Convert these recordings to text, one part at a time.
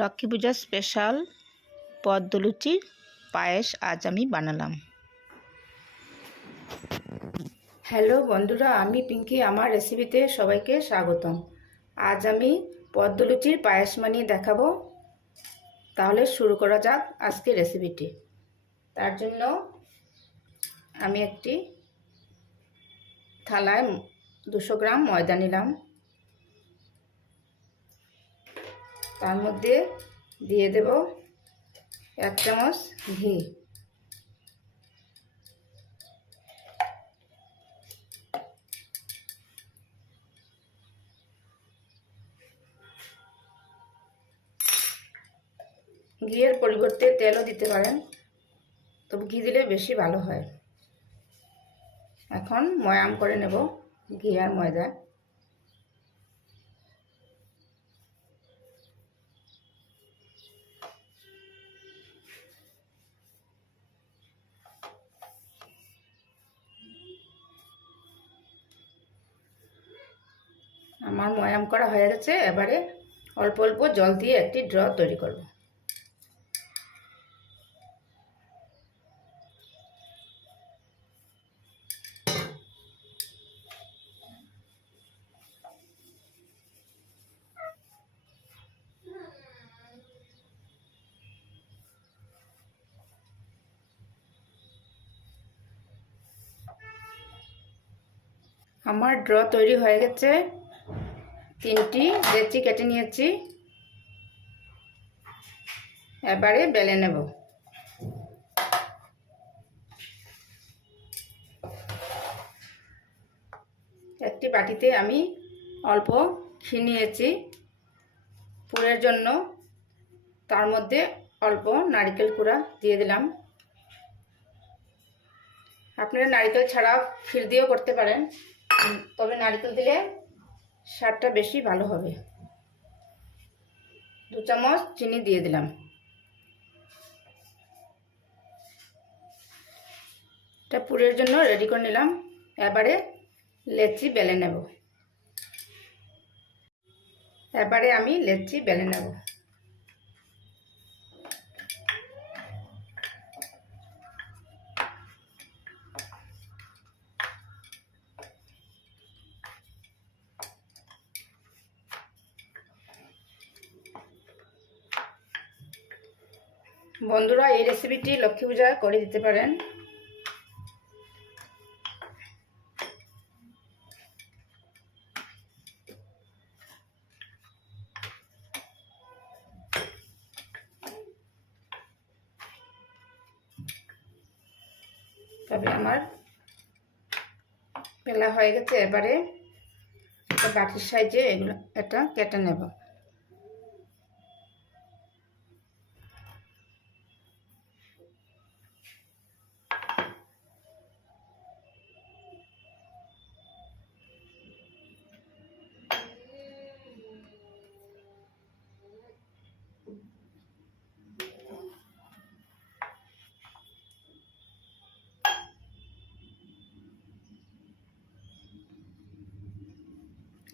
লক্ষ্মী পূজার স্পেশাল পদ্মলুচির পায়েস আজ আমি বানালাম। হ্যালো বন্ধুরা, আমি পিঙ্কি, আমার রেসিপিতে সবাইকে স্বাগতম। আজ আমি পদ্মলুচির পায়েস বানিয়ে দেখাবো। তাহলে শুরু করা যাক আজকে রেসিপিটি তার জন্য আমি একটি থালায় দুশো গ্রাম ময়দা নিলাম। তার মধ্যে দিয়ে দেব এক চামচ ঘি। ঘিয়ের পরিবর্তে তেলও দিতে পারেন, তবে ঘি দিলে বেশি ভালো হয়। এখন ময়াম করে নেব ঘি আর ময়দা। আমার ময়াম করা হয়ে গেছে, এবারে অল্প অল্প জল দিয়ে একটি ড্র তৈরি করব। আমার ড্র তৈরি হয়ে গেছে। তিনটি লেচি কেটে নিয়েছি। এবারে বেলে নেব। একটি বাটিতে আমি অল্প ঘি নিয়েছি। পুরের জন্য তার মধ্যে অল্প নারকেল কুড়া দিয়ে দিলাম। আপনারা নারকেল ছাড়াও ক্ষীর দিয়েও করতে পারেন। তবে নারকেল দিলে স্বাদটা বেশি ভালো হবে। দু চামচ চিনি দিয়ে দিলাম। এটা পুরের জন্য রেডি করে নিলাম। এবারে লেচি বেলে নেব। এবারে আমি লেচি বেলে নেব। বন্ধুরা এই রেসিপিটি লক্ষ্মী পূজায় করে দিতে পারেন। তবে আমার পেলা হয়ে গেছে, এবারে বাটির সাইজে এগুলো এটা কেটে নেব।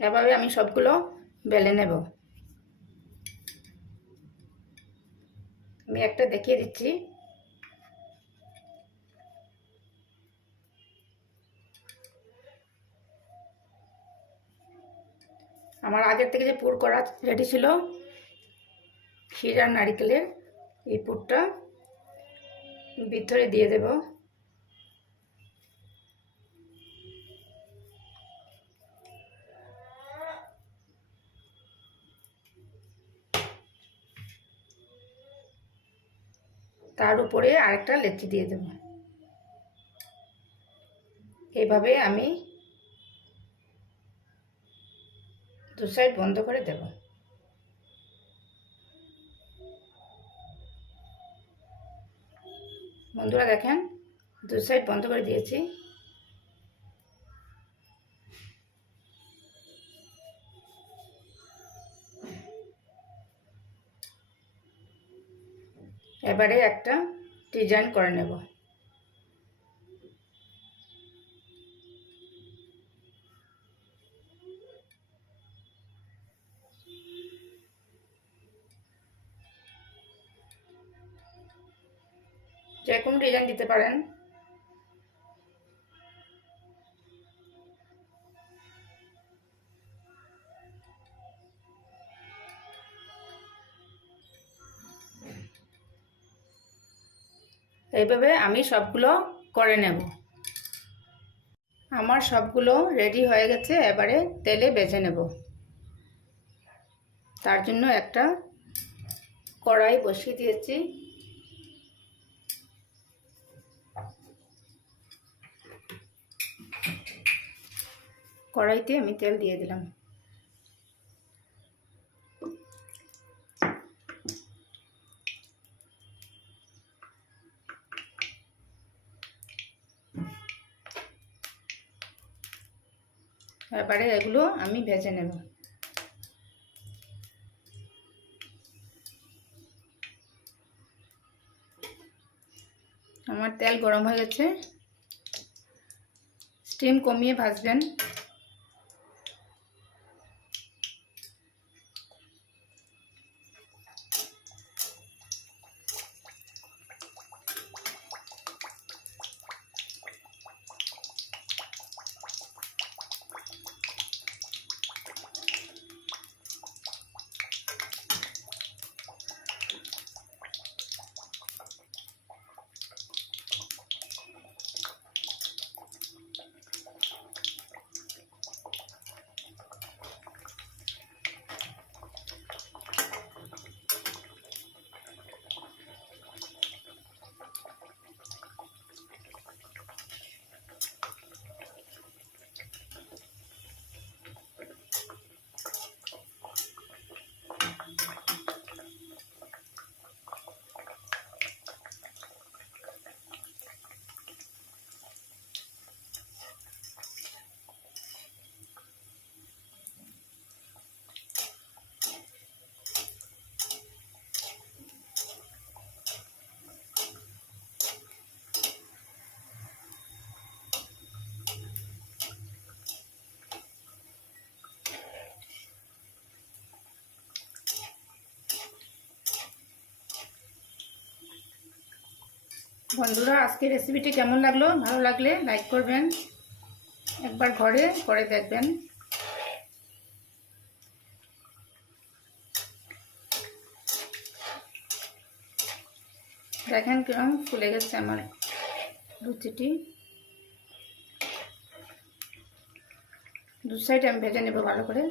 এভাবে আমি সবগুলো বেলে নেব। আমি একটা দেখিয়ে দিচ্ছি। আমার আগের থেকে যে পুর করা রেডি ছিল ক্ষীর আর নারিকেলের, এই পুরটা ভিতরে দিয়ে দেব। তার উপরে আরেকটা লেচি দিয়ে দেব। এইভাবে আমি দু সাইড বন্ধ করে দেব। বন্ধুরা দেখেন, দু সাইড বন্ধ করে দিয়েছি। এবারে একটা ডিজাইন করে নেব। যে কোনো ডিজাইন দিতে পারেন। এইভাবে আমি সবগুলো করে নেব। আমার সবগুলো রেডি হয়ে গেছে, এবারে তেলে বেজে নেব। তার জন্য একটা কড়াই বসিয়ে দিয়েছি। কড়াইতে আমি তেল দিয়ে দিলাম। এবারে এগুলো আমি ভেজে নেব। আমার তেল গরম হয়ে গেছে। স্টিম কমিয়ে ভাজবেন। বন্ধুরা আজকে রেসিপিটি কেমন লাগল? ভালো লাগলে লাইক করবেন। একবার ঘরে করে দেখবেন। দেখেন কিরম ফুলে গেছে আমার লুচিটি। দু সাইড আমি ভেজে নেব ভালো করে।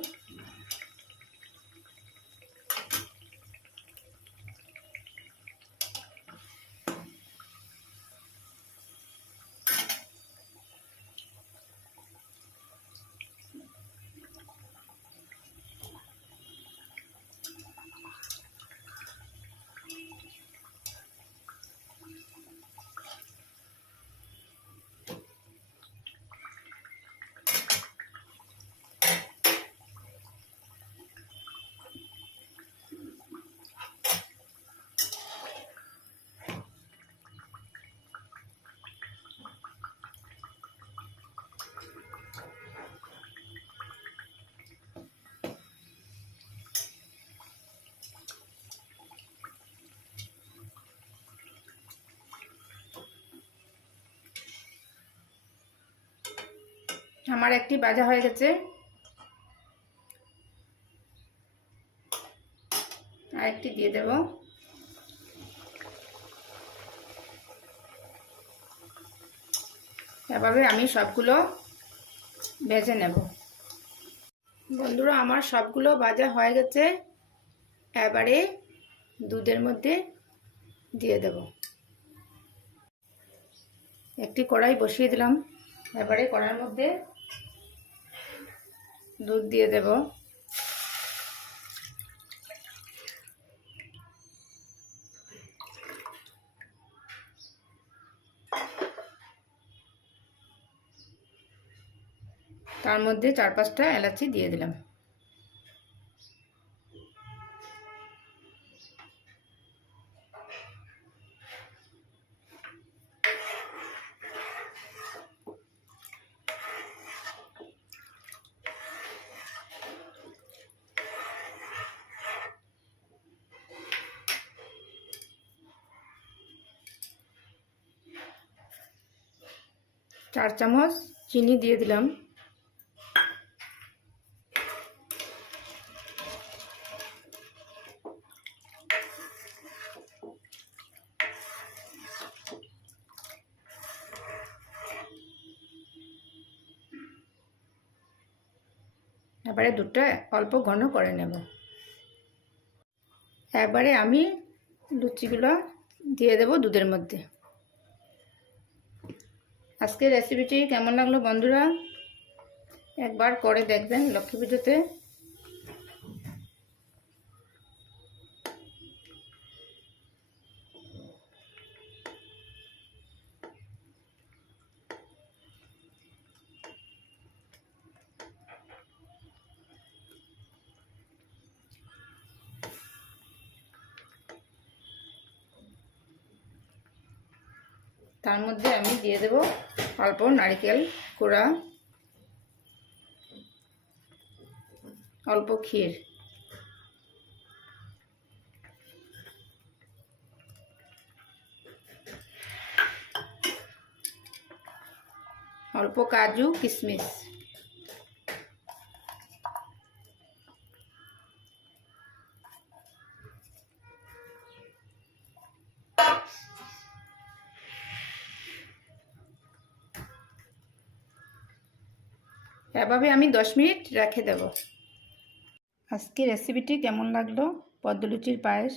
আমার একটি বাজা হয়ে গেছে। আর একটি দিয়ে দেব। এভাবে আমি সবগুলো ভেজে নেব। বন্ধুরা, আমার সবগুলো ভাজা হয়ে গেছে। এবারে দুধের মধ্যে দিয়ে দেব। একটি কড়াই বসিয়ে দিলাম। এবারে কড়ার মধ্যে দুধ দিয়ে দেব। তার মধ্যে চার পাঁচটা এলাচি দিয়ে দিলাম। চার চামচ চিনি দিয়ে দিলাম। এবারে দুধটা অল্প ঘন করে নেব। এবারে আমি লুচিগুলো দিয়ে দেব দুধের মধ্যে। আজকের রেসিপিটি কেমন লাগল বন্ধুরা? একবার করে দেখবেন লক্ষ্মী পুজোতে। তার মধ্যে আমি দিয়ে দেব অল্প নারকেল কোড়া অল্প ক্ষীর। অল্প কাজু কিশমিশ। এভাবে আমি দশ মিনিট রেখে দেব। আজকে রেসিপিটি কেমন লাগল? পদ্মলুচির পায়েস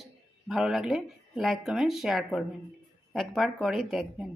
ভালো লাগলে লাইক কমেন্ট শেয়ার করবেন। একবার করে দেখবেন।